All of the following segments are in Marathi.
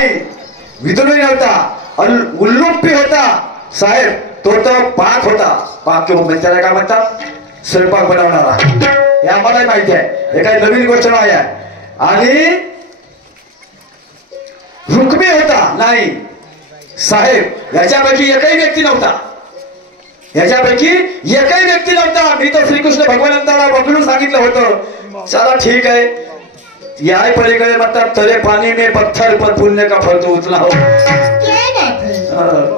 नाही, विदुरही नव्हता, उल्लुप्पी होता साहेब. तो तर पाक होता. पाक किंवा त्याला काय म्हणतात, स्वयंपाक बनवणारा. हे आम्हालाही माहिती आहे, हे काही नवीन गोष्ट नाही आहे. आणि रुक्मी होता नाही साहेब, याच्यापैकी एकही व्यक्ती नव्हता. याच्यापैकी एकही व्यक्ती नव्हता. मी तर श्रीकृष्ण भगवंताला बघून सांगितलं होतं, चला ठीक आहे, या पलीकडे म्हणतात तरे पाणी में पत्थर पर पुण्य का फल तो उचला हो.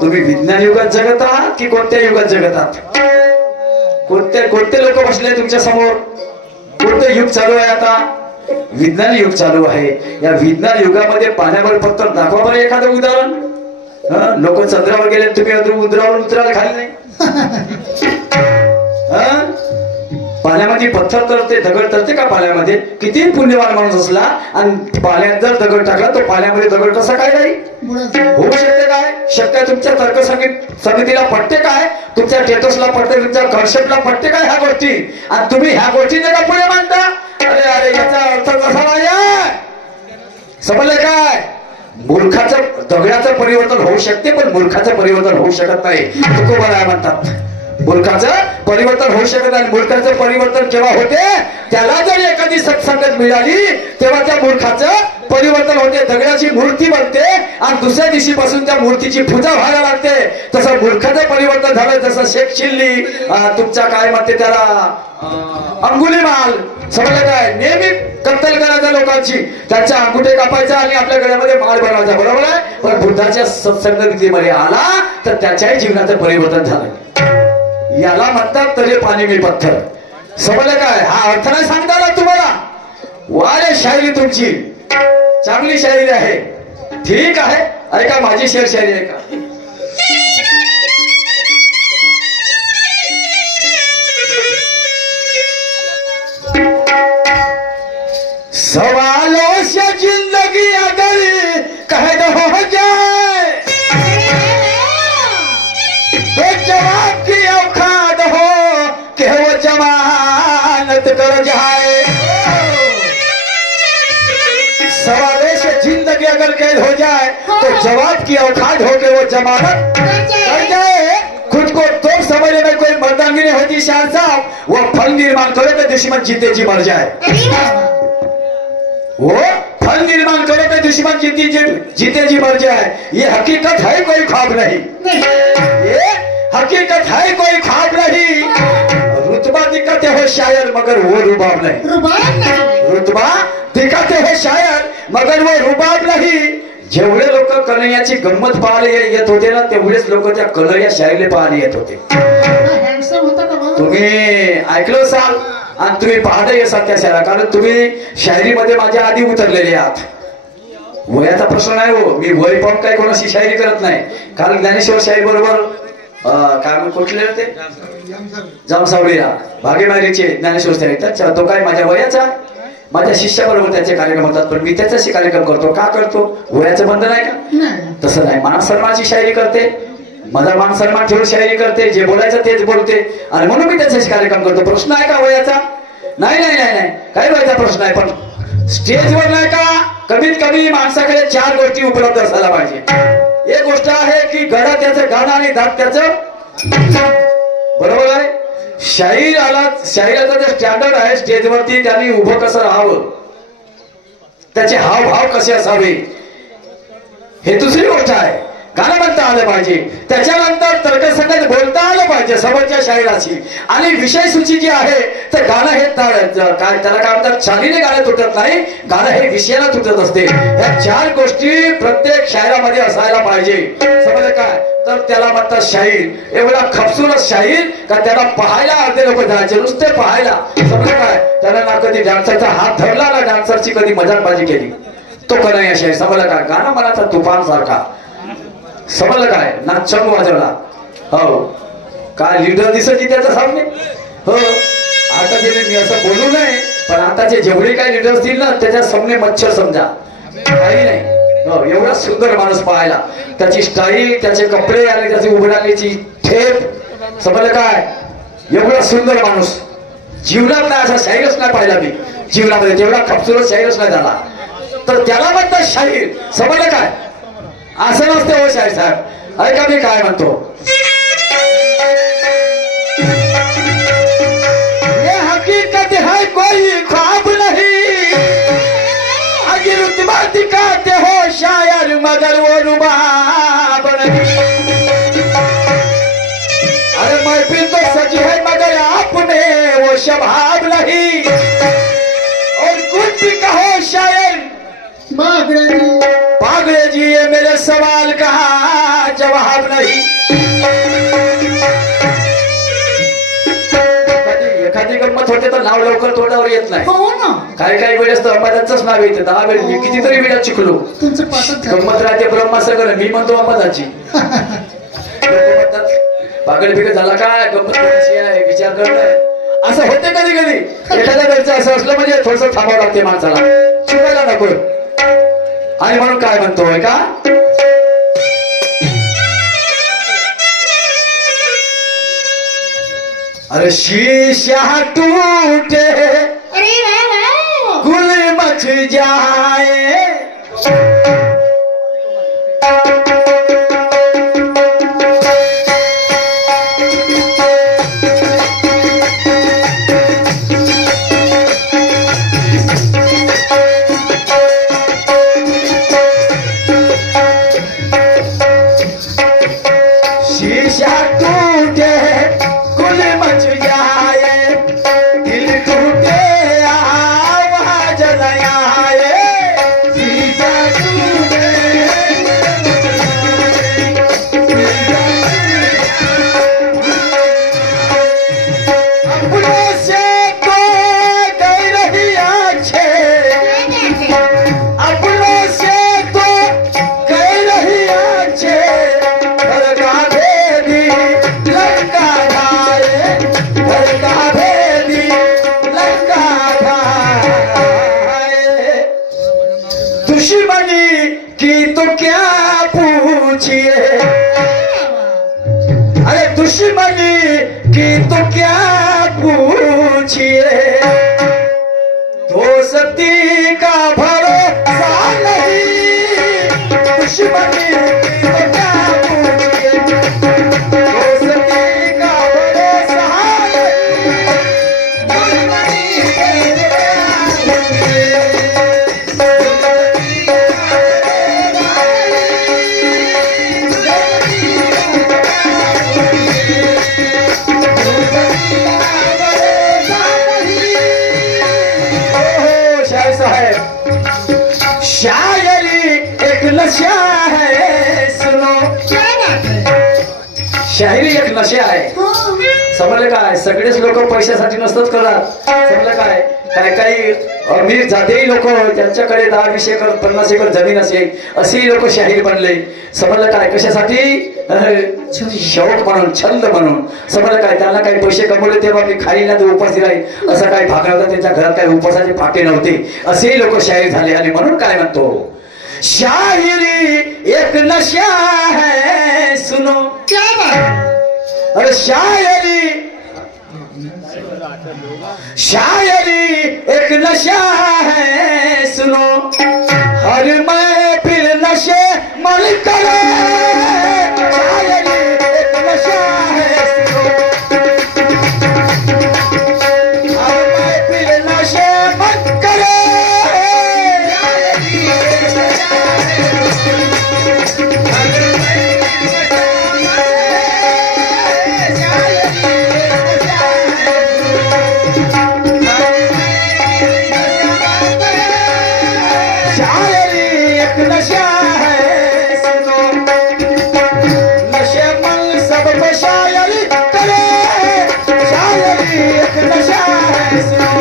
तुम्ही विज्ञान युगात जगत आहात की कोणत्या युगात जगत आहात? कोणते लोक बसले तुमच्या समोर? कोणतं युग चालू आहे आता? विज्ञान युग चालू आहे. या विज्ञान युगामध्ये पाण्यावर पत्थर दाखवा बरं एखादं उदाहरण. लोक चंद्रावर गेले, तुम्ही उंदरावर उतरायला खाली नाही. पाण्यामध्ये पत्थर तरते, दगड तरते का पाण्यामध्ये? किती पुण्यवान माणूस असला आणि पाण्यात जर दगड टाकला तो पाण्यामध्ये दगड कसा काय नाही होऊ शकते? काय शक्य? तुमच्या तर्कसंगतीला पटते काय? तुमच्या टेटसला पटते, तुमच्या कॉन्सेप्टला पटते काय ह्या गोष्टी? आणि तुम्ही ह्या गोष्टी का पुढे मांडता? अरे अरे, याचा अर्थ कसा नाही समजलं काय? मूर्खाचं दगडाचं परिवर्तन होऊ शकते, पण मूर्खाचं परिवर्तन होऊ शकत नाही. तुकोबाराय म्हणतात मूर्खाचं परिवर्तन होऊ शकत नाही. मूर्खाचं परिवर्तन केव्हा होते? त्याला जर एखादी सत्संगत मिळाली तेव्हा त्या मूर्खाचं परिवर्तन होते. दगडाची मूर्ती बनते आणि दुसऱ्या दिवशीपासून त्या मूर्तीची पूजा व्हायला लागते. तसं मूर्खाचं परिवर्तन झालं. जसं शेख चिल्ली, तुमच्या काय म्हणते त्याला, अंगुलीमाल, समजलं काय? नेहमी कत्तल करायचा लोकांची, त्यांच्या अंगुठे कापायचा आणि आपल्या गळ्यामध्ये माळ बनवायचा, बरोबर आहे. पण बुद्धाच्या सत्संगतीमध्ये आला तर त्याच्याही जीवनाचं परिवर्तन झालं. याला म्हणतात तरी पाणी मी पत्थर. समजलं काय? हा अर्थ नाही सांगता आला तुम्हाला. वारे शायरी तुमची चांगली शायरी आहे, ठीक आहे. ऐका माझी शेर शायरी ऐका. सवालों से जिंदगी अगर कैद हो जाए तो जवाब की औकात हो कि वो जमानत कर जाए. सवालों से जिंदगी अगर कैद हो जाए तो जवाब की औकात हो कि वो जमानत कर जाए. खुद को तो समझने में कोई मर्दानगी नहीं होती शाह साहब. वो फल निर्माण करो तो दुश्मन जीते जी मर जाए. वो फल निर्माण करो तो दुश्मन जीते जी मर जाए. ये हकीकत है, कोई ख्वाब नहीं. ये हकीकत है, कोई ख्वाब नहीं. रुतबा दिखाते हो शायर मगर वो रुबाब नहीं. रुतबा दिखाते हो शायर मगर वो रुबाब नहीं. जेवढे लोक कन्हैयाची गंमत पाहायला येत होते ना, तेवढेच लोक त्या कन्हैया शायरीला पाहायला येत होते. तुम्ही ऐकलं असाल आणि तुम्ही पाहता येसाल त्या शायरा, कारण तुम्ही शायरीमध्ये माझ्या आधी उतरलेले आहात. वयाचा प्रश्न नाही हो. मी वय पाहून काही कोणाशी शायरी करत नाही. कारण ज्ञानेश्वर शाहीर बरोबर काय कुठले ते जामसावळीला भागेमारीचे ज्ञानेश्वर शाहीर, तो काय माझ्या वयाचा, माझ्या शिष्याबरोबर त्याचे कार्यक्रम होतात. पण मी त्याच्याशी कार्यक्रम करतो. का करतो? वयाचं बंधन आहे का? तसं नाही. मान सन्मानाची शायरी करते, माझा मान सन्मान ठेवून शायरी करते, जे बोलायचं तेच बोलते आणि म्हणून मी त्याच्याशी कार्यक्रम करतो. प्रश्न आहे का वयाचा? नाही नाही नाही नाही, काही वयाचा प्रश्न आहे. पण स्टेजवर नाही का, कमीत कमी माणसाकडे 4 गोष्टी उपलब्ध असायला पाहिजे. एक गोष्ट आहे की गळा त्याचं गाणं आणि दात त्याचं, बरोबर आहे. शाहिराचा जे स्टँडर्ड आहे स्टेजवरती, त्यांनी उभं कसं राहावं, त्याचे हावभाव कसे असावे, हे दुसरी गोष्ट आहे. गाणं म्हणता आलं पाहिजे. त्याच्यानंतर तर्कसंगत बोलता आलं पाहिजे समोरच्या शाहिराची. आणि विषय सूची जी आहे तर गाणं हे काय त्याला काय म्हणतात, चालीने गाणं तुटत नाही, गाणं हे विषयाला तुटत असते. या 4 गोष्टी प्रत्येक शायरामध्ये असायला पाहिजे. समजलं काय? तर त्याला म्हणतात शाहीर. एवढा खपसूरच शाहीर का त्याला पाहायला अर्धे लोक जायचे, नुसते पाहायला. समजलं काय? त्याला ना कधी डान्सरचा हात धरला ना डान्सरची कधी मजाकबाजी केली. तो कन्हैया शाहीर. समजलं काय? गाणं म्हणाचा तुफान सारखा. समजलं काय? ना चंग वाजवला. हो काय लीडर दिसायची त्याच्या सामने. हो आता मी असं बोलू नये, पण आताचे जेवढे काही लीडर असतील ना त्याच्या सामने मच्छर समजा, काही नाही. हो एवढा सुंदर माणूस पाहायला, त्याची स्टाईल, त्याचे कपडे आणि त्याची उघडाण्याची ठेप. समजलं काय? एवढा सुंदर माणूस जीवनात नाही असा शाहीरच नाही पाहिला मी जीवनामध्ये. तेवढा खपसूरच शाहीरच नाही झाला. तर त्याला म्हणतात शाहीर. समजलं काय? असं नसते हो शाहीर साहेब. ऐका मी काय म्हणतो. ये हकीकत है कोई ख्वाब नहीं, अगर रुतबा दिखाते हो शायर मगर वो रुबाब नहीं. अरे महफिल तो सजी है मगर आपने वो शबाब नहीं, और कुछ भी कहो शायर पागले जी ये मेरे सवाल का जवाब नहीं. एखादी गंमत होते तर नाव लवकर तोंडावर येत नाही. हो ना. काही काही वेळेस तर अंबादांचंच नाव येतं. 10 वेळ मी कितीतरी वेळा शिकलो. तुमचं पाठच गंमत राहते ब्रह्मा सगळं, मी म्हणतो अंबादाची. पागल बिगल झाला काय, गंमत कोणाची आहे विचार करणं असं होते कधी कधी. एखाद्या वेळचं असं असलं म्हणजे थोडस थांबावं लागते माणसाला, शिकायला नको. आणि म्हणून काय म्हणतोय का, अरे शीशा टूटे गुल मच जाए, शीशा टूटे गुल मच जाए, दिल टूटे आवाज न आए. शीशा टूटे अपनों से तो गई रही आँखें, अपनों से तो गई रही आँखें. घर का भेदी लड़का भाई, घर का भेदी लड़का भाई. दुश्मनी की तो क्या पूछिए, अरे दुश्मनी की तो क्या पूछिए, दोस्ती का भरोसा नहीं. दुश्मनी की तो क्या पूछिए, दोस्ती का भरोसा नहीं. दुश्मनी की तो क्या शायर साहब, शायरी एक नशा है सुनो. शायरी एक नशा आहे. समजलं काय, सगळेच लोक पैशासाठी नसतात करत. समजलं काय, काय काही अमीर जातेही लोक त्यांच्याकडे 10-20 एकर 50 एकर जमीन असेल असेही लोक शाहीर बनले. समजलं काय, कशासाठी, शौक म्हणून, छंद म्हणून. समजलं काय, त्यांना काही पैसे कमवले तेव्हा मी खाली ना ते उपाशी राहील असं काही भागलं होतं. त्यांच्या घरात काही उपासाचे पाटे नव्हते असेही लोक शाहीर झाले. आणि म्हणून काय म्हणतो, शायरी एक नशा है सुनो. अरे शायरी एक नशा है सुनो, हर मैं फिर नशे मन करे. शायरी एक नशा है सुनो, हर मैं फिर नशे मन करे. शायरी एक नशा है सुनो, नशे मन सब पे शायरी करे. शायरी एक नशा है सुनो,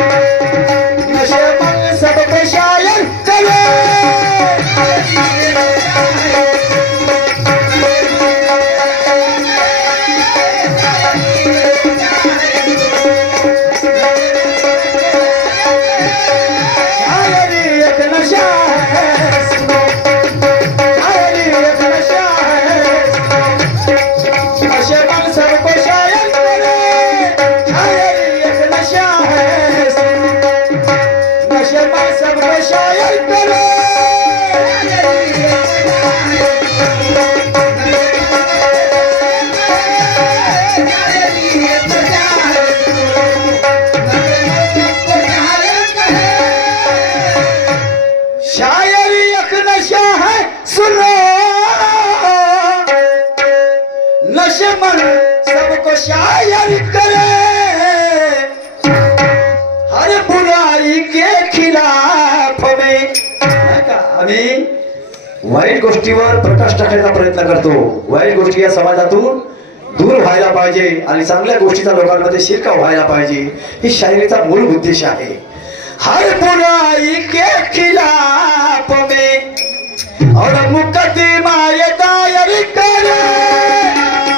नशे मन सब पे शायर करे. शायरी एक नशा है सुनो, सुनो नशे मन सबको शायर करे, हर बुराई के खिलाफ में आम्ही वाईट गोष्टीवर प्रकाश टाकायचा प्रयत्न करतो. वाईट गोष्टी या समाजातून दूर व्हायला पाहिजे आणि चांगल्या गोष्टीचा लोकांमध्ये शिरकाव व्हायला पाहिजे, ही शायरीचा मूळ उद्देश आहे. हर बुराई के खिलाफ में और मुकदमा ये दायर करे,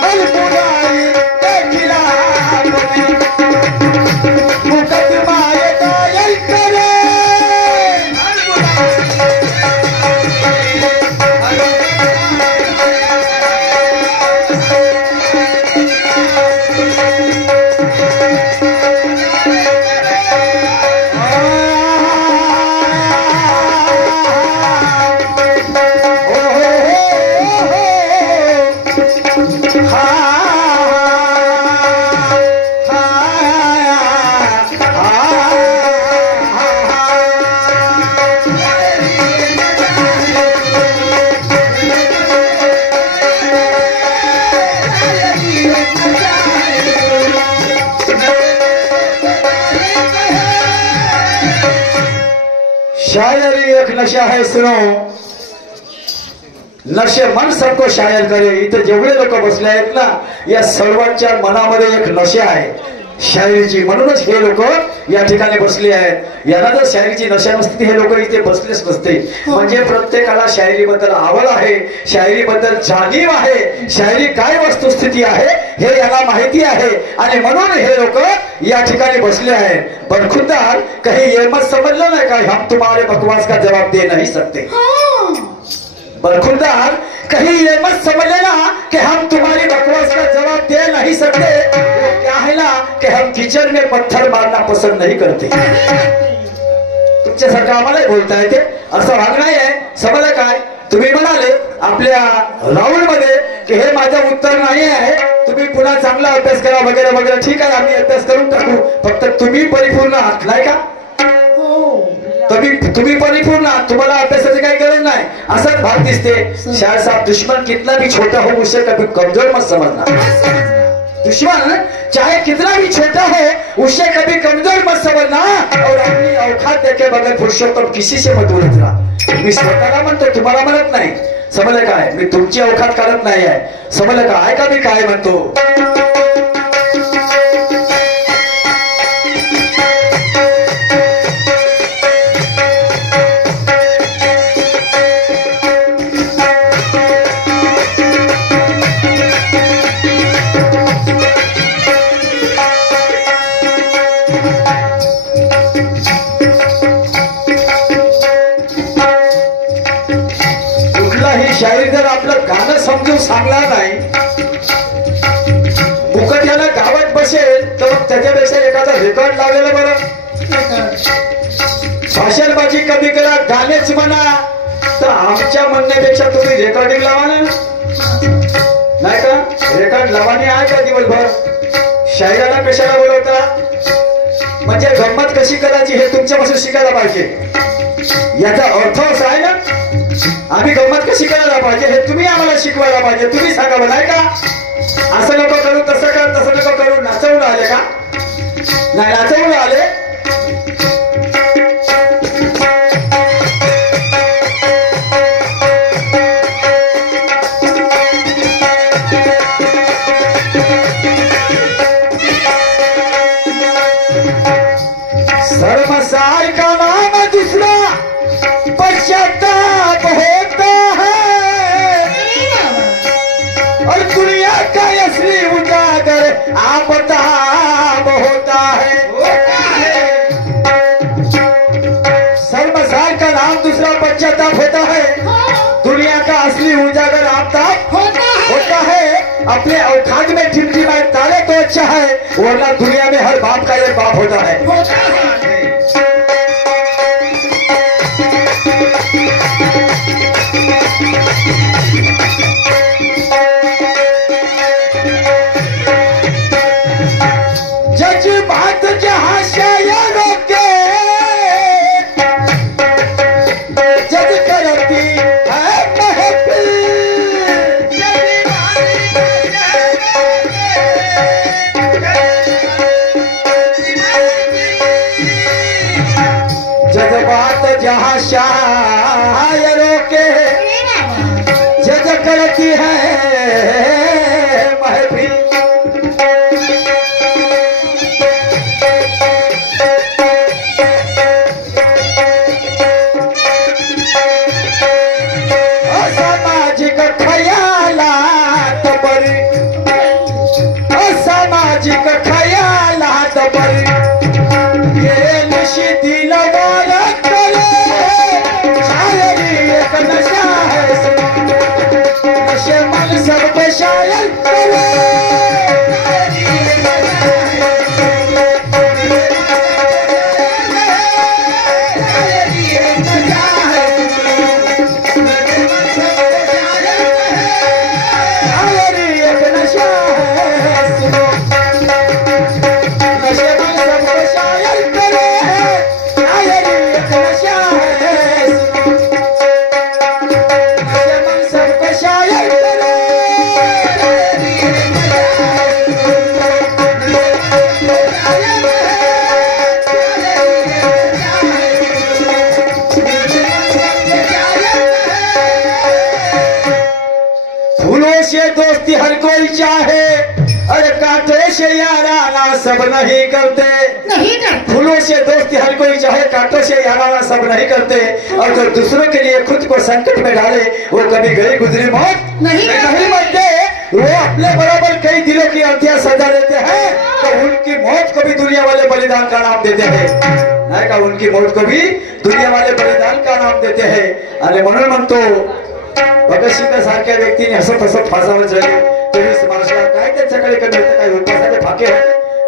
हर बुराई के खिलाफ में मुकदमा ये दायर करे. शायरी एक नशा है सुनो, नशे मन सबको शायर करे. इथे जेवढे लोक बसले आहेत ना, या सर्वांच्या मनामध्ये एक नशा आहे शायरीची, म्हणूनच हे लोक या ठिकाणी बसले आहेत. यांना जर शायरीची नशा नसती हे लोक इथे बसलेच नसते. म्हणजे प्रत्येकाला शायरीबद्दल आवड आहे, शायरीबद्दल जाणीव आहे, शायरी काय वस्तुस्थिती आहे हे याला माहिती आहे आणि म्हणून हे लोक या ठिकाणी बसले आहेत. पण खुदार कहीं ये मत समझ लो ना कि हम तुम्हारे बकवास का जवाब दे नहीं सकते. बरखुरदार कहीं ये मत समझ लेना कि हम तुम्हारी बकवास का जवाब दे नहीं सकते. वो क्या है ना कि हम किचन में पत्थर मारना पसंद नहीं करते. तुमच्यासारखं आम्हाला बोलता येते असं भाग नाही आहे. समजलं काय? तुम्ही म्हणाले आपल्या राऊंड मध्ये की हे माझं उत्तर नाही आहे, तुम्ही पुन्हा चांगला अभ्यास करा वगैरे वगैरे. ठीक आहे, आम्ही अभ्यास करून टाकू, फक्त तुम्ही परिपूर्ण आहात नाही का? तुम्ही परिपूर्ण, तुम्हाला अभ्यासाची काही गरज नाही असंच भाग दिसते. शायर साहब, दुश्मन कितना भी छोटा हो उसे कभी कमजोर मत समझना. दुश्मन चाहे कितना भी छोटा हो उसे कभी कमजोर मत समझना और अपनी औकात देखे बगैर पुरुषोत्तम किसी से मत उलझना. मी स्वतःला म्हणतो, तुम्हाला म्हणत नाही. समजलं काय? मी तुमची औकात करत नाही आहे. समजलं का? ऐका मी काय म्हणतो. शायरी जर आपलं गाणं समजून सांगणार नाही, मुकट याला गावात बसेल तर मग त्याच्यापेक्षा एखादा रेकॉर्ड लावलेलं बरं. भाषणबाजी कमी करा, गाणेच म्हणा, तर आमच्या म्हणण्यापेक्षा तुम्ही रेकॉर्डिंग लावा ना, नाही का? रेकॉर्ड लावानी आहे का दिवसभर? शायराला कशाला बोलवता? म्हणजे गंमत कशी करायची हे तुमच्यापासून शिकायला पाहिजे. याचा अर्थ असा आहे ना, आम्ही गंमत कशी करायला पाहिजे हे तुम्ही आम्हाला शिकवायला पाहिजे. तुम्ही सांगा नाही का? असं नको करू, तसं कर, तसं नको करू. नाचवून आले का? नाही नाचवून आले. शर्मसार का नाम दूसरा पश्चाताप होता है और दुनिया का असली उजागर आपताप होता है. शर्मसार का नाम दूसरा पश्चाताप होता है, दुनिया का असली उजागर आपताप होता है. अपने औकात में टिमटिमाए तारे तो अच्छा है, वरना दुनिया में हर बाप का एक बाप होता है. जज्बात जहां शायरों के जज करती है महक लगती है महफिल। सामाजिक खयालात बरी, सामाजिक खयालात बरी ये निशितील वारत करे। शायरी एक नशा है, नशे मन सब पे शायर करे। दोस्ती हर कोई चाहे, अरे कांटे से याराना सब नहीं करते। फूलों से दोस्ती हर कोई चाहे, कांटों से याराना सब नहीं करते। और जो दूसरों के लिए खुद को संकट में डाले वो कभी गई गुजरी मौत नहीं मरते। वो अपने बराबर कई दिलों की अर्थियां सजा देते हैं तो उनकी मौत को भी दुनिया वाले बलिदान का नाम देते हैं। नहीं का उनकी मौत को भी दुनिया वाले बलिदान का नाम देते हैं। अरे म्हणून म्हणतो भगतसिंग सारख्या व्यक्तीने हसत हसत फासावर चढले तरी समाजाला काय त्याच्याकडे कमी होतं, काय उपासाचे फाके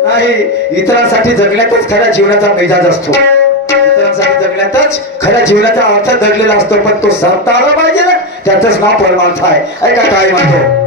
नाही। इतरांसाठी जगण्यातच खऱ्या जीवनाचा मेजाज असतो, इतरांसाठी जगण्यातच खऱ्या जीवनाचा अर्थ दडलेला असतो, पण तो साधता आला पाहिजे ना, त्याचंच नाव परमार्थ आहे। ऐका काय म्हणतो,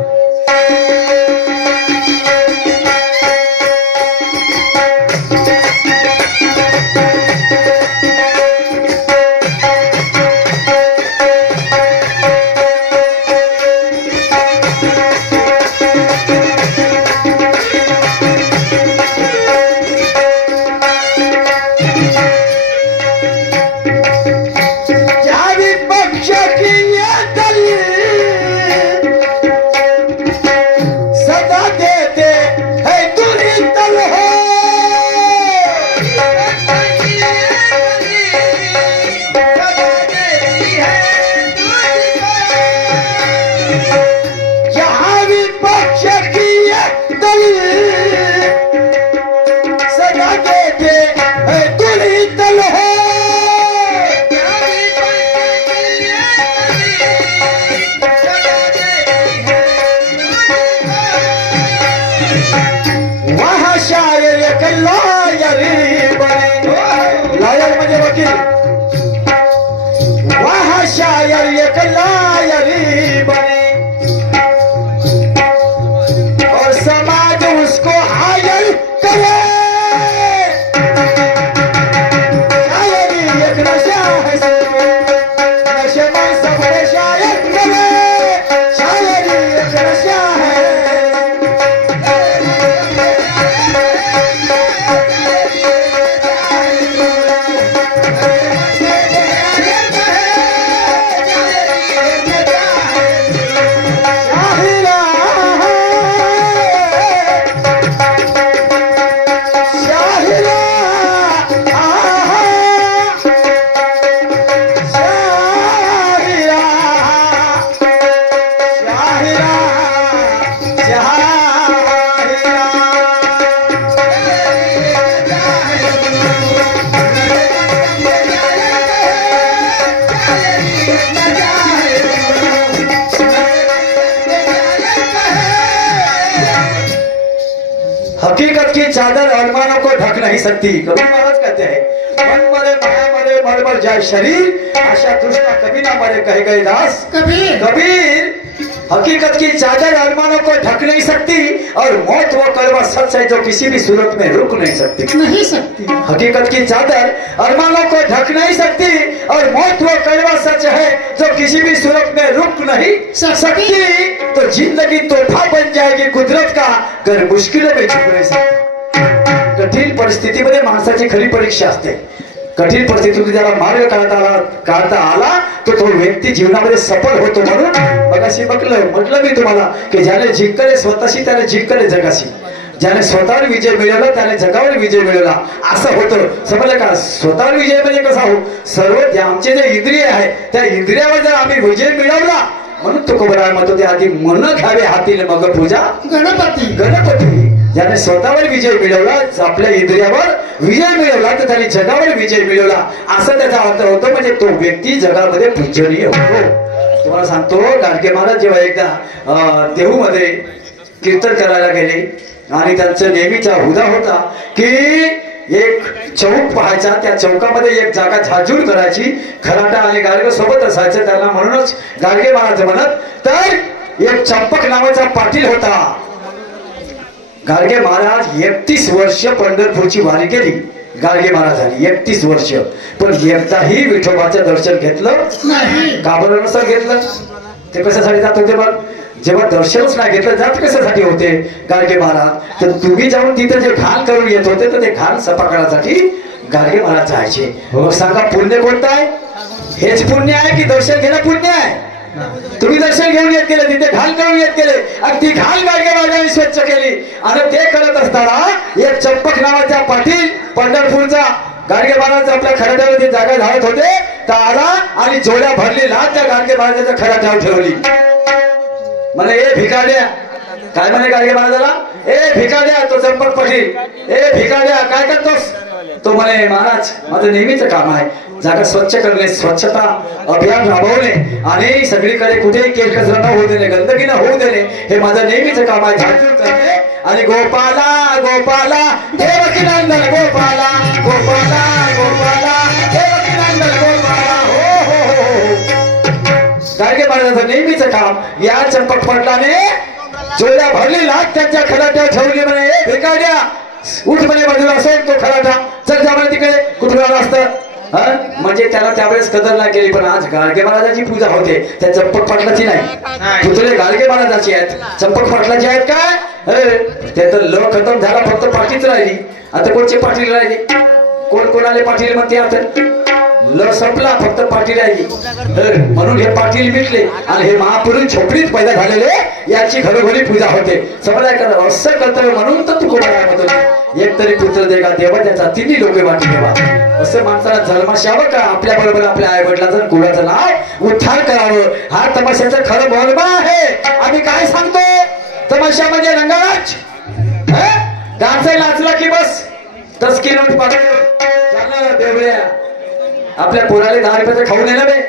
शायर एक लायरी बने और समाज उसको हायल करे। शायरी एक नशा है, नशे में सबके शायर करे। शायरी एक नशा है, हकीकत की चादर अरमानों को ढक नहीं सकती। कबीर महाराज कहते हैं मन मरे माया मरे मर मर जाए शरीर, आशा तृष्णा कभी ना मरे कहे गए दास कबीर। हकीकत की चादर अरमानों को ढक नहीं सकती और मौत वो कड़वा सच है जो किसी भी सूरत में रुक नहीं सकती। हकीकत की चादर अरमानों को ढक नहीं सकती और मौत वो कड़वा सच है जो किसी भी सूरत में रुक नहीं सकती। तो जिंदगी तोहफा बन जाएगी कुदरत का, घर मुश्किलों में झुक नहीं सकती। कठीण परिस्थितीमध्ये माणसाची खरी परीक्षा असते। कठीण परिस्थितीतून ज्याला मार्ग काढता आला तो व्यक्ती जीवनामध्ये सफल होतो। म्हणून बघा मगाशी म्हटलं मी तुम्हाला की ज्याने जिंकले स्वतःशी त्याने जिंकले जगाशी. ज्याने स्वतःवर विजय मिळवला त्याने जगावर विजय मिळवला असं होतं. समजलं का? स्वतःवर विजय म्हणजे कसा हो, सर्व आमचे जे इंद्रिय आहे त्या इंद्रियावर जर आम्ही विजय मिळवला, म्हणून तुकोबराय म्हणतो ते आधी मन घ्यावे हातील मग पूजा गणपती. गणपती ज्याने स्वतःवर विजय मिळवला, आपल्या इंद्रियावर विजय मिळवला, तर त्याने जगावर विजय मिळवला असं त्याचा अर्थ होतो. म्हणजे तो व्यक्ती जगामध्ये पूजनीय होतो. तुम्हाला सांगतो, गाडगे महाराज जेव्हा एकदा देहूमध्ये कीर्तन करायला गेले आणि त्यांचा नेहमीचा हुदा होता की एक चौक पाहायचा, त्या चौकामध्ये एक जागा झाजूर करायची, खराटा आणि गाडगे सोबत असायचं. त्यांना म्हणूनच गाडगे महाराज म्हणत. तर एक चंपक नावाचा पाटील होता. गाडगे महाराज 31 वर्ष पंढरपूरची वारी केली गाडगे महाराजांनी, 31 वर्ष, पण एकदाही विठोबाचं दर्शन घेतलं नाही. का बरं नसं घेतलं? ते कशासाठी जात होते? बघ, जेव्हा दर्शनच नाही घेतलं, जात कशासाठी होते गाडगे महाराज? तर तुम्ही जाऊन तिथं जे घाण करून येत होते तर ते घाण सफा करण्यासाठी गाडगे महाराज जायचे. मग सांगा पुण्य कोणतं आहे? हेच पुण्य आहे की दर्शन घेणं पुण्य आहे? तुम्ही दर्शन घेऊन येत गेले, तिथे घाण करून येत गेले, आणि ती घाण गाडगे महाराजांनी स्वच्छ केली. आणि ते करत असताना एक चंपक नावाचा पाटील पंढरपूरचा गाडगे महाराज आपल्या खराट्यावर जागा धावत होते, तर आला आणि जोड्या भरली लाच त्या गाडगे महाराजाच्या खराट्यावर ठेवली. म्हणे ए भिकाड्या, काय म्हणे गाडगे महाराजाला? ए भिकाड्या, तो चंपक पाटील, ए भिकाड्या काय करतोस? तो म्हणे महाराज माझं नेहमीच काम आहे जागा स्वच्छ करणे, स्वच्छता अभियान राबवणे आणि सगळीकडे कुठेही केर कचरा न होऊ देणे, गंदगी न होऊ देणे, हे माझं नेहमीच काम आहे. झाडझूड करणे आणि गोपाला गोपाला देवकी नंदन गोपाला गोपाला गोपाला देवकी नंदन गोपाला. हो हो हो, गाडगे महाराजांचं नेहमीच काम. या चंपक पाटलाने जोड्या भरली लाट त्यांच्या खराट्यावर ठेवली. म्हणे ए भिकाड्या, उठ म्हणे बाजूला असेल तो खराटा, चल जा म्हणे तिकडे, कुठून आला असतं? म्हणजे त्याला त्यावेळेस कदर नाही केली. पण आज गाडगे महाराजांची पूजा होते, त्या चंपक पाटलाची नाही. पुतळे गाडगे महाराजाची आहेत, चंपक पाटलाची आहेत काय? ते तर ल खतम झाला, फक्त पाटीच राहिली. आता कोणचे पाटील राहिले? कोण कोणाले पाटील म्हणते? आता ल संपला, फक्त पाटील राहिली. म्हणून हे पाटील मिटले आणि हे महापुरुष झोपडीत पैदा झालेले याची घरोघरी पूजा होते. समजाय का? असं कर्तव्य म्हणून तर तू कोणा एक तरी पुत्र देगा देवा त्याचा तिन्ही लोके वाटी देवा. असं माणसाला जन्मास यावं का? आपल्या बरोबर आपल्या आई वडिलांचं कुणाचं नाव उद्धार करावं, हा तमाशाचं खरं मर्म आहे. आम्ही काय सांगतो? तमाशा म्हणजे रंगराज. डान्स नाचला की बस तस्की नोट पाठवलं देवळ्या. आपल्या पोराले 10 रुपयाचं खाऊ नेलं बे,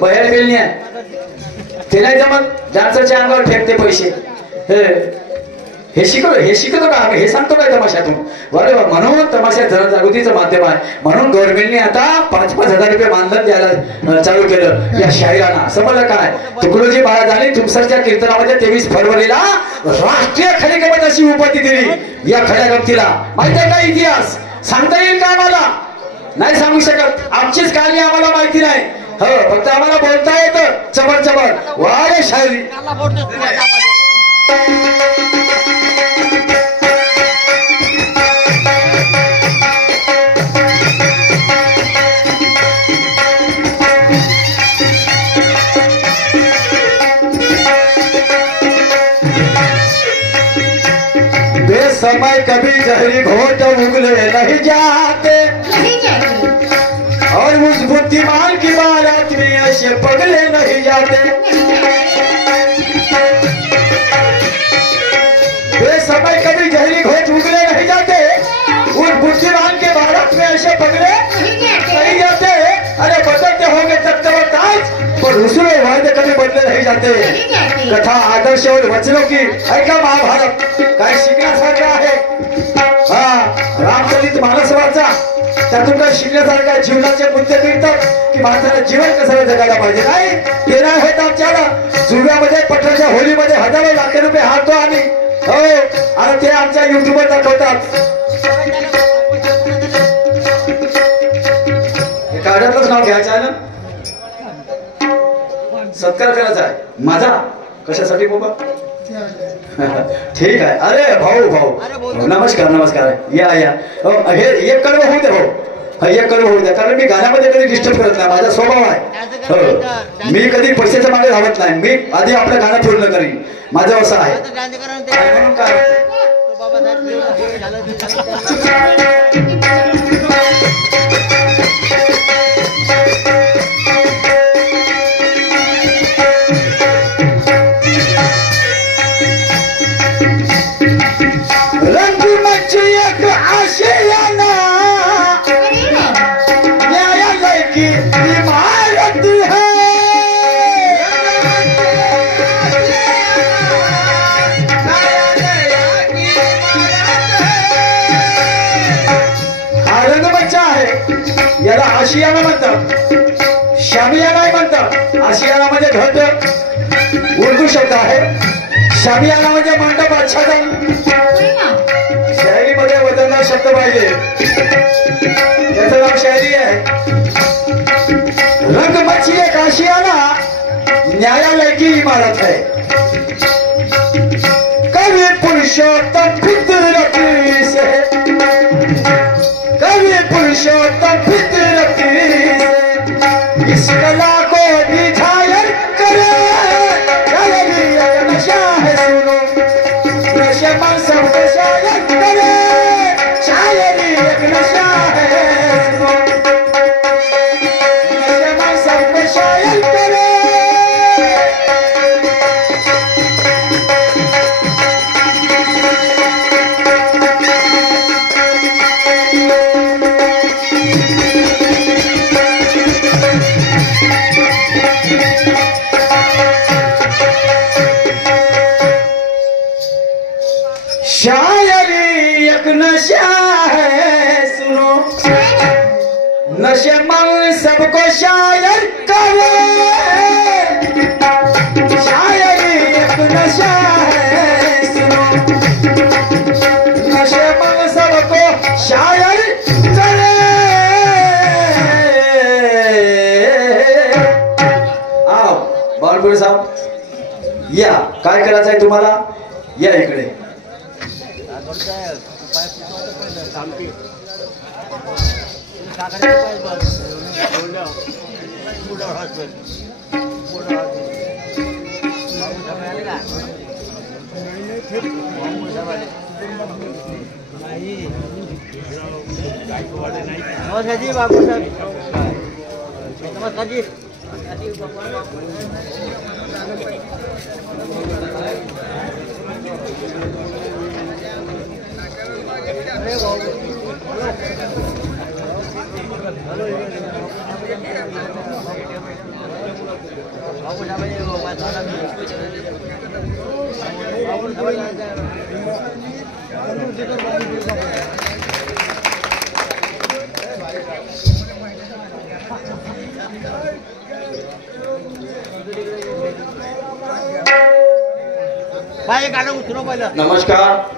बाहेर गेली आहे ते नाही जमत. डान्सरच्या अंगावर फेकते पैसे. हे शिकवतो का? हे सांगतो काय तमाशातून? बरे म्हणून तमाशा जनजागृतीचं माध्यम आहे. म्हणून गव्हर्नमेंटने आता 5-5 हजार रुपये मानधन द्यायला चालू केलं या शाहिरांना. समजलं काय? तुकडोजी महाराजांनी तुमसरच्या कीर्तनामध्ये 23 फरवरीला राष्ट्रीय खडीगंमत अशी उपाधी दिली या खड्या गमतीला. माहिती आहे का इतिहास? सांगता येईल का आम्हाला? नाही सांगू शकत. आमचीच कहाणी आम्हाला माहिती नाही. हो, फक्त आम्हाला बोलता येतं चबर चबर. वा रे शायरी. बेसमय कभी जहरी घोट उगले नहीं जाते, और उस बुद्धिमान की बारात में ऐसे पगले नहीं जाते. बेसमय कभी जहरी घोट उगले नहीं जाते, उस बुद्धिमान के बारात में ऐसे पगले नहीं जाते. अरे बदलते होंगे तख्त ताज, पर रूसुले वायदे कभी बदले नहीं जाते. कथा आदर्श और वचनों की ऐका महाभारत काय शिकण्यासारखं आहे. रामचरित मानसवाचा त्यातून काय शिकण्यासारखं जीवनाचे मुद्दे मिळतात की माणसाला जीवन कसं जगायला पाहिजे. नाही ते नाही होत आमच्याला. जुव्यामध्ये पठाच्या होलीमध्ये हजारो लाख रुपये हारतो आम्ही. हो, आणि ते आमच्या युट्यूबवर दाखवतात. काढतच नाव घ्यायचं आहे ना, सत्कार करायचा आहे माझा. कशासाठी बाबा? ठीक आहे. अरे भाऊ भाऊ नमस्कार नमस्कार. या या. हे एक कडवं होऊ दे भाऊ. हय्याकडे होऊ द्या, कारण मी गाण्यामध्ये कधी डिस्टर्ब करत नाही, माझा स्वभाव आहे. मी कधी पैशाच्या मागे धावत नाही, मी आधी आपलं गाणं पूर्ण करीन, माझं असं आहे. म्हणून काय याला आशियाना म्हणतात, शामियाना म्हणतात. आशियाना म्हणजे घट, उर्दू शब्द आहे. शामियाना म्हणजे मंडप आच्छादन. शायरीमध्ये बदलणारा शब्द पाहिजे, त्याचं नाव शायरी आहे. रंगमंची एक आशियाना न्यायालय की इमारत है. कवि पुरुषोत्तम फितरती से, कवि पुरुषोत्तम फितरती से इस कला को भी झायर करे. नशा है सुनो, नशे मन सबको शायर करे. शायरी एक नशा है सुनो, नशे मन सबको शायर करे. शायरी एक नशा है सुनो, नशे मन सबको शायर करे. शायरी एक नशा है सुनो, नशे मन सबको शायर करे. आओ बाळपुरे साहेब, या. काय करायचं आहे तुम्हाला? या इकडे. नमस्कार जी बाबू साहब, नमस्कार जी. नमस्कार.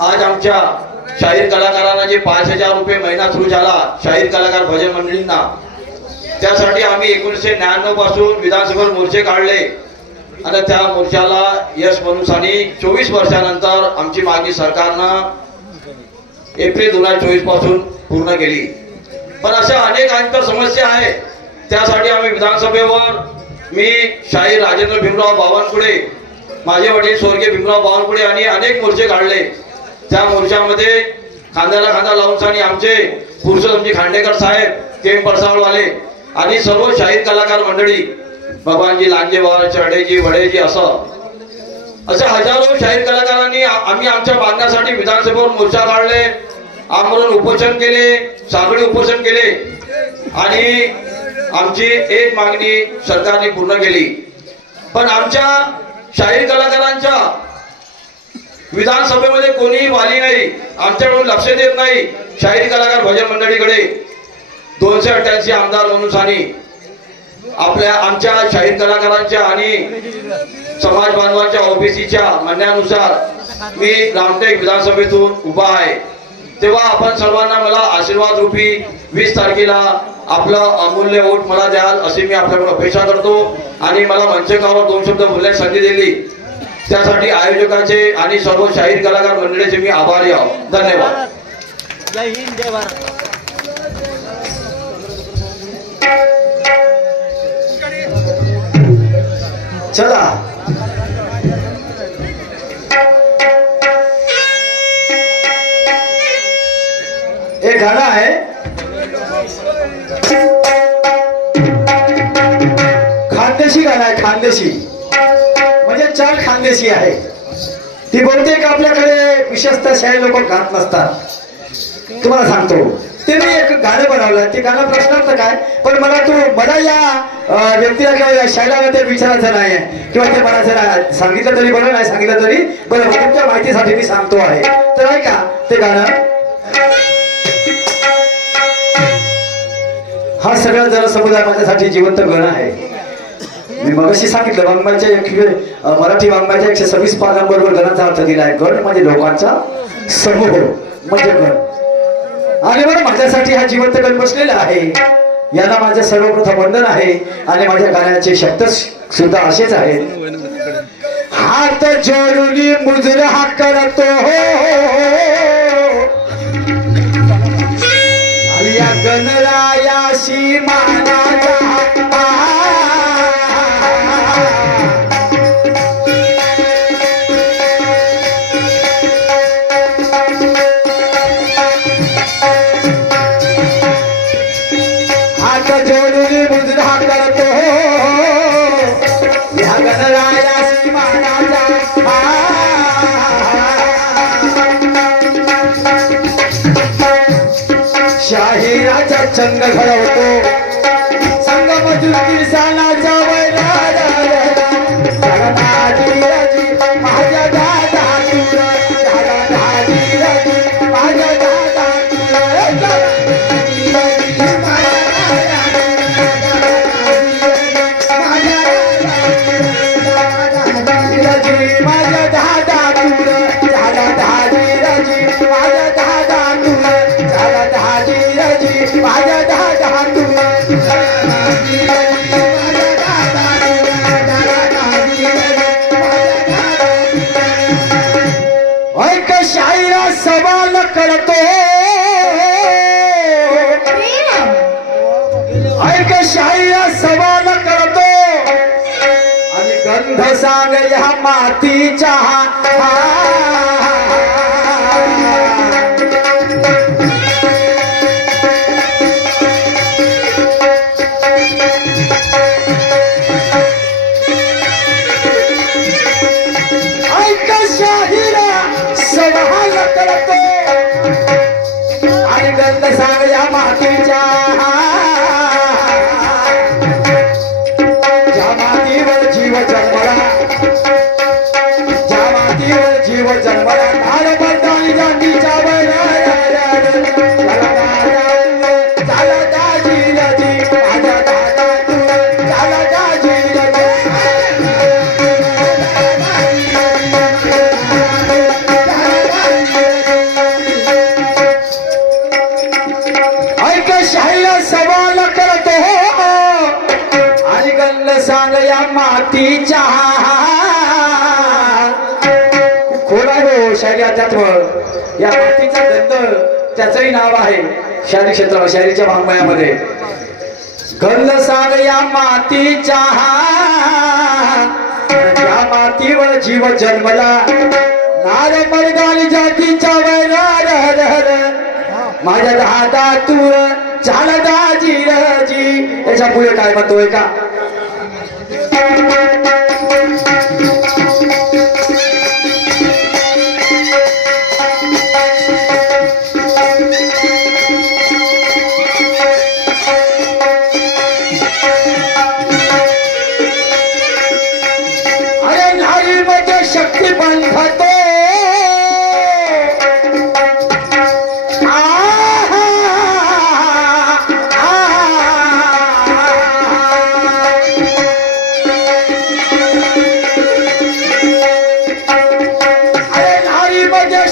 आज आमच्या शाहीर कलाकारांना जे 5,000 रुपये महिना सुरू झाला शाहीर कलाकार भजन मंडळींना, त्यासाठी आम्ही 1999 पासून विधानसभेवर मोर्चे काढले आणि त्या मोर्चाला यश म्हणून 24 वर्षानंतर आमची मागणी सरकारनं एप्रिल 2024 पासून पूर्ण केली. पण अशा अनेक अंतर समस्या आहेत, त्यासाठी आम्ही विधानसभेवर मी शाहीर राजेंद्र भीमराव बावनकुळे, माझे वडील स्वर्गीय भीमराव बावनकुळे यांनी अनेक मोर्चे काढले. त्या मोर्चामध्ये खांद्याला खांदा लावून आमचे पुरुषोत्तमजी खांडेकर साहेब, के पडसाळवाले आणि सर्व शाहीर कलाकार मंडळी, भगवानजी लांजेवार, चढेजी, वडेजी, अशा हजारो शाहीर कलाकारांनी आम्ही आमच्या मागण्यासाठी विधानसभेवर मोर्चा काढले, आमरण उपोषण केले, साखळी उपोषण केले आणि आमची एक मागणी सरकारने पूर्ण केली. पण आमच्या शाहीर कलाकारांच्या विधानसभेमध्ये कोणीही वाली नाही, आमच्याकडून लक्ष देत नाही शाहीर कलाकार भजन मंडळीकडे. 288 आमदार म्हणून आपल्या आमच्या शाहीर कलाकारांच्या आणि समाज बांधवांच्या ओबीसीच्या म्हणण्यानुसार मी रामटेक विधानसभेतून उभा आहे. तेव्हा आपण सर्वांना मला आशीर्वाद रूपी 20 तारखेला आपलं अमूल्य वोट मला द्याल अशी मी आपल्याकडे अपेक्षा करतो. आणि मला मंचकावर 2 शब्द बोलण्याची संधी दिली त्यासाठी आयोजकाचे आणि सर्व शाहीर कलाकार मंडळीचे मी आभारी आहोत. धन्यवाद. जय हिंद जय भारत. चला एक गाणं आहे खानदेशी गाणं आहे. खानदेशी म्हणजे चाल खानदेशी आहे. ती बहुतेक आपल्याकडे विशेषतः शाही लोक गात नसतात. तुम्हाला सांगतो ते मी एक गाणं बनवलं. ते गाणं प्रश्नार्थ काय, पण मला या व्यक्तीला किंवा या शाळेला ते विचारायचं नाही किंवा ते म्हणायचं नाही. सांगितलं तरी बरं, नाही सांगितलं तरी बरं. तुमच्या माहितीसाठी मी सांगतो आहे. तर ऐका ते गाणं. हा सगळा जनसमुदाय माझ्यासाठी जिवंत गण आहे. मी मगाशी सांगितलं वाङ्मयाच्या मराठी वाङ्मयाच्या 126 पानांबरोबर गणाचा अर्थ दिला आहे. गण म्हणजे लोकांचा समूह म्हणजे गण. आणि बरं माझ्यासाठी हा जिवंत गण बसलेला आहे. यांना माझं सर्वप्रथम वंदन आहे. आणि माझ्या गाण्याचे शब्द सुद्धा असेच आहेत. हात जोडून मुजरा हा करतो या गणरायाशी मानाचा हात जोडून मुजरा करतो या गणरायाशी मानाचा शाहिराचा चंग घडवतो संगमजूर किसानाचा माझ्या दादा तुर माझ्या दादा माझ्या दादा तुर झाला दाजी माझ्या दादा तुर झाला दाजी माझ्या दादा तुर ऐक शायरा सवाल करतो ऐक शायरा सवाल करतो आणि गंध सांग या मातीचा सवाल करतो आणि गंध सांग या मातीच्या ज्या मातीवर जीव जन्मला ज्या मातीवर जीव जन्मला नार बदली जातीच्या सवाल करतो आणि गल्ल सांग या मातीच्या खोडा हो शायरी अध्यात्म या मातीचा गंध त्याचंही नाव आहे शायरी क्षेत्र शायरीच्या वाङ्मयामध्ये. गल्ल सांग या मातीच्या या मातीवर जीव जन्मला नार मर्दानी जातीच्या माझ्या दादा तू झाला दाजी राजी. याच्या पुढे काय म्हणतोय का अरे नारी मध्ये शक्ती बंधतो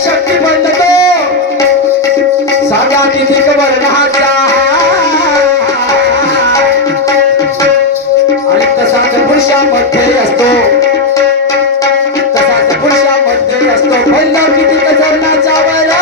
शक्ती बंधतो सांगा किती वर्णाचा आणि तसाच पुरुषामध्ये असतो तसाच पुरुषामध्ये असतो बंध किती वर्णाचा माझा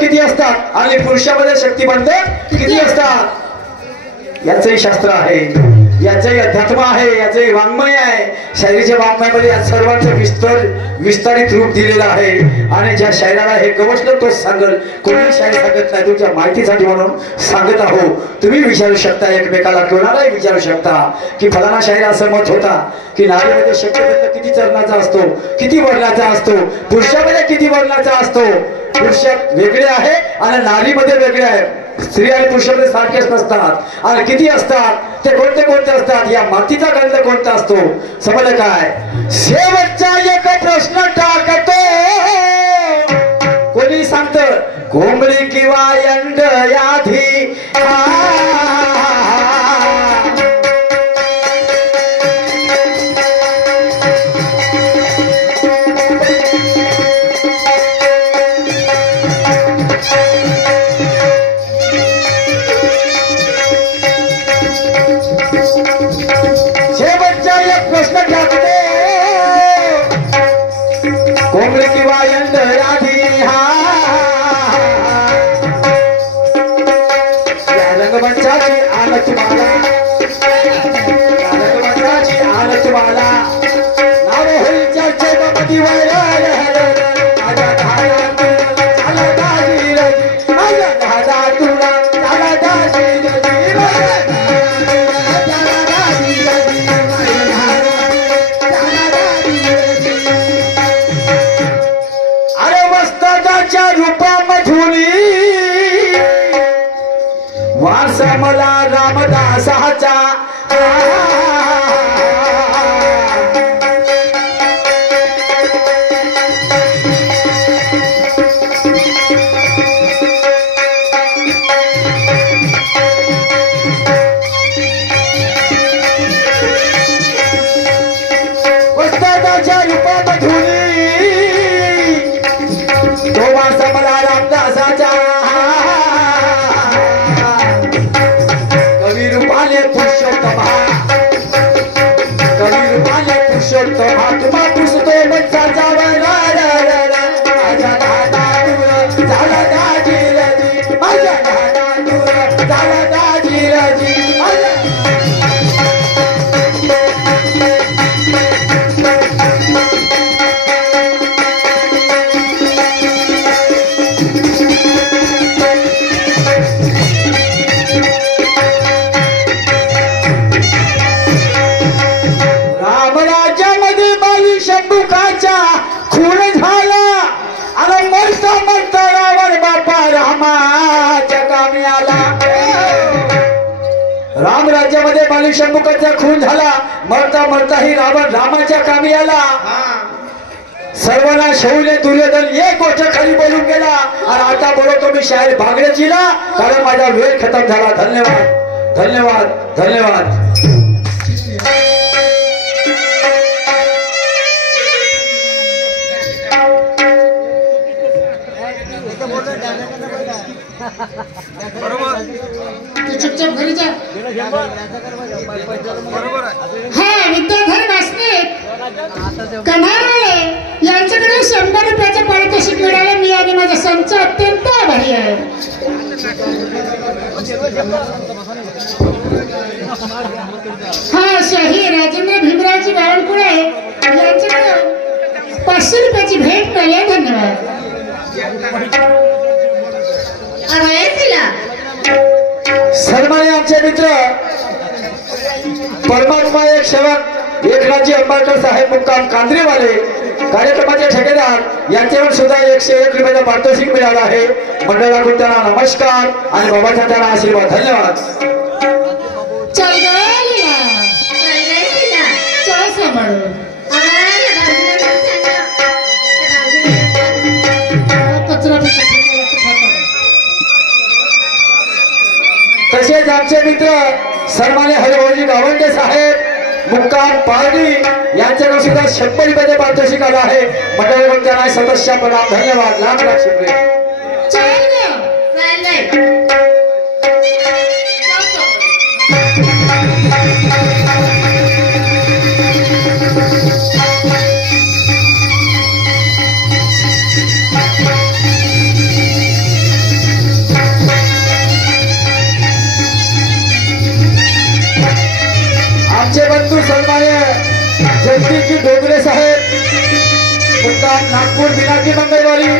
किती असतात आणि पुरुषामध्ये शक्तिमंत किती असतात याचंही शास्त्र आहे, याचंही अध्यात्म आहे, याचंही वाङ्मय आहे. शायरीच्या वाङ्मयामध्ये या सर्वांचं विस्तारित रूप दिलेलं आहे. आणि ज्या शायराला हे गवसलं तोच सांगल, कोणी शायर सांगत नाही. तुमच्या माहितीसाठी म्हणून सांगत आहो. तुम्ही विचारू शकता एकमेकाला, कोणालाही विचारू शकता की फलाना शायर असं मत होता की नारीमध्ये शक्तिमंत किती चरणाचा असतो, किती वर्णाचा असतो, पुरुषामध्ये किती वर्णाचा असतो. पुरुषात वेगळे आहे आणि नारीमध्ये वेगळे आहे. स्त्री आणि पुरुषामध्ये सारखेच नसतात. आणि किती असतात ते कोणते कोणते असतात, या मातीचा गंध कोणता असतो समजलं काय. शेवटचा एक प्रश्न टाकतो, कोणी सांगत कोंबडी किंवा यंड याधी. कोंबडी किंवा यंड याधी या रंगमंचाची आन तुम्हाला, या रंगमंचाची आन तुम्हाला नाव होईल चर्चेमध्ये वारसा मला रामदासाचा. वस्तादाच्या रूपामधून तो वारसा मला रामदासाचा. पुरुषोत्तमा तुम्हा पुसतो मत्साचा माझ्या दादातूर झाला दाजीराजी, माझ्या दादातूर झाला दाजीराजी. शंभुकाचा खून झाला आणि मरता मरता रावण बापा रामाच्या कामी आला. राम राज्यामध्ये बाली शंभुकाचा खून झाला, मरता मरताही रावण रामाच्या कामी आला. सर्वांना शौर्य दुर्योधन एक गोष्ट खाली बोलून गेला. आणि आता बोलवतो मी शायर भागड्याचीला, कारण माझा वेळ खतम झाला. धन्यवाद धन्यवाद धन्यवाद. चुपचाप घरी जा. हा विद्याधर वासनिक कन्हाराळे यांच्याकडे 100 रुपयाचं पारितोषिक मिळालं. मी आणि माझा संच अत्यंत आभारी आहे. हा शाही राजेंद्र भीमरावजी बावनकुळे यांच्याकडे 500 रुपयाची भेट मिळाली. धन्यवाद. सन्मान्य आमचे मित्र परमात्मा एक सेवक एकनाथजी अंबाडकर साहेब मुक्काम कांद्रेवाले कार्यक्रमाचे ठेकेदार यांच्यावर सुद्धा 101 रुपयाचा पारितोषिक मिळाला आहे. मंडळाकडून त्यांना नमस्कार आणि बाबाचा त्यांना आशीर्वाद. धन्यवाद. तसेच आमचे मित्र सन्मान्य हरिभाऊजी गावंडे साहेब मुक्काम पारडी यांच्याकडून सुद्धा 100 रुपयाचे पारितोषिक आलं आहे. मंडळाकडून त्यांना सदस्य प्रणाम. धन्यवाद. लाख लाख शुक्रिया. आमचे बंधू सन्मान्य जगदीशजी डोंगरे साहेब मुक्काम नागपूर बिनाकी मंगळवारी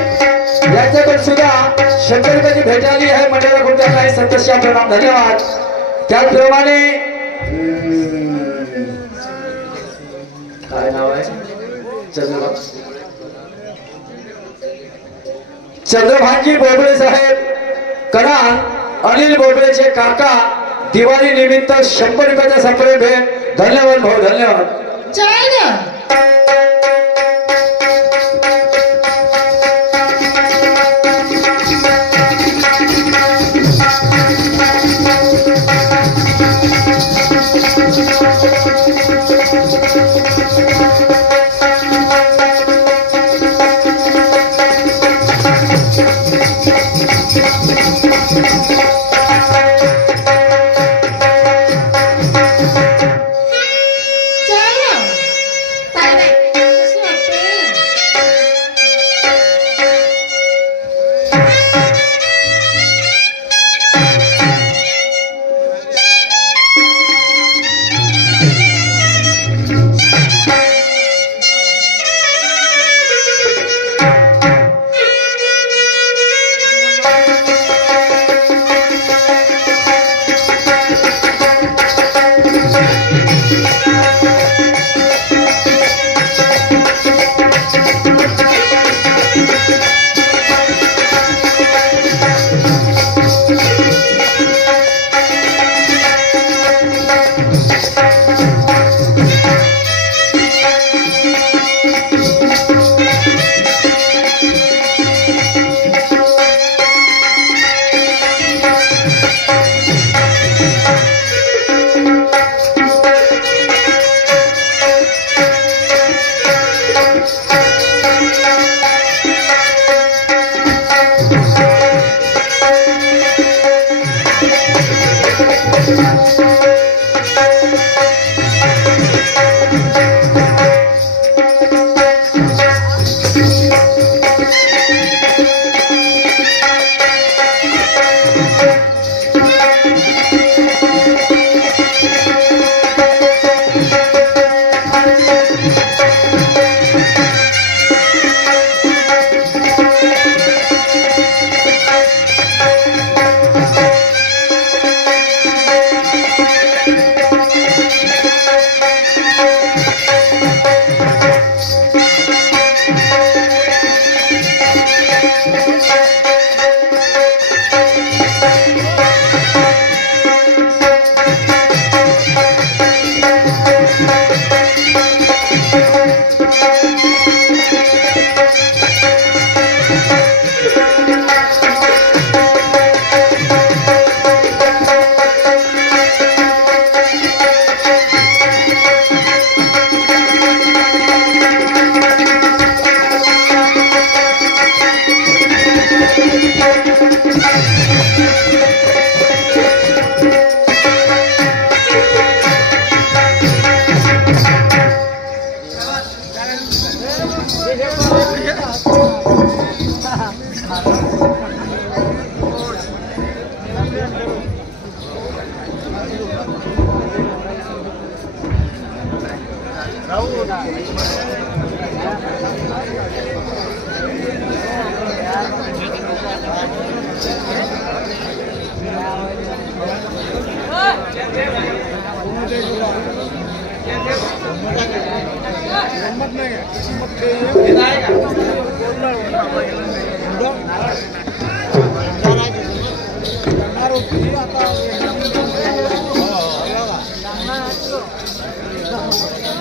यांच्याकडे सुद्धा 100 रुपयाची भेट आली आहे. मंडळाकडून त्यांना हे सतश्या प्रणाम, धन्यवाद. त्याचप्रमाणे काय नाव आहे चंद्रभानजी बोबळे साहेब कणाल अनिल बोबळेचे काका दिवाळी निमित्त 100 रुपयाचा सप्रे भेट. धन्यवाद भाऊ, धन्यवाद. जय ना.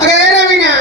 अरे रवीना